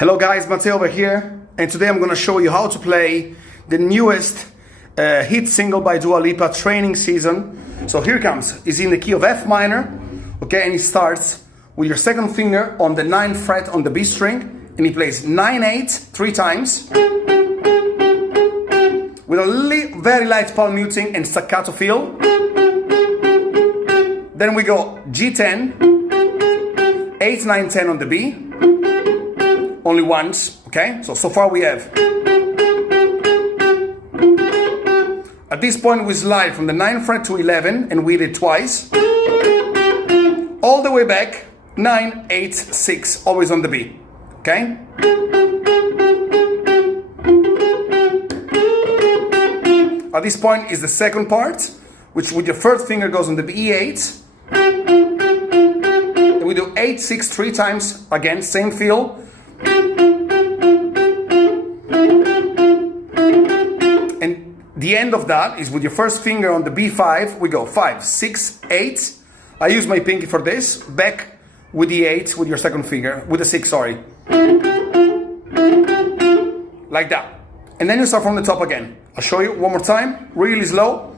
Hello guys, Matteo over here, and today I'm going to show you how to play the newest hit single by Dua Lipa, Training Season. So here it comes. It's in the key of F minor, okay, and it starts with your second finger on the 9th fret on the B string, and he plays 9-8 3 times with a very light palm muting and staccato feel. Then we go G10, 8, 9, 10 on the B. Only once, okay? So far we have. At this point we slide from the 9th fret to 11 and we hit it twice. All the way back, 9, 8, 6, always on the B, okay? At this point is the second part, which with your first finger goes on the E8. And we do 8, 6, 3 times, again, same feel. And the end of that is with your first finger on the B5, we go 5, 6, 8. I use my pinky for this, back with the 8 with your second finger, with the 6, sorry. Like that. And then you start from the top again. I'll show you one more time, really slow.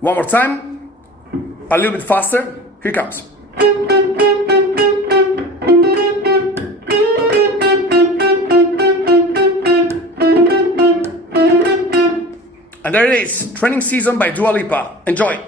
One more time, a little bit faster. Here it comes. And there it is, Training Season by Dua Lipa. Enjoy.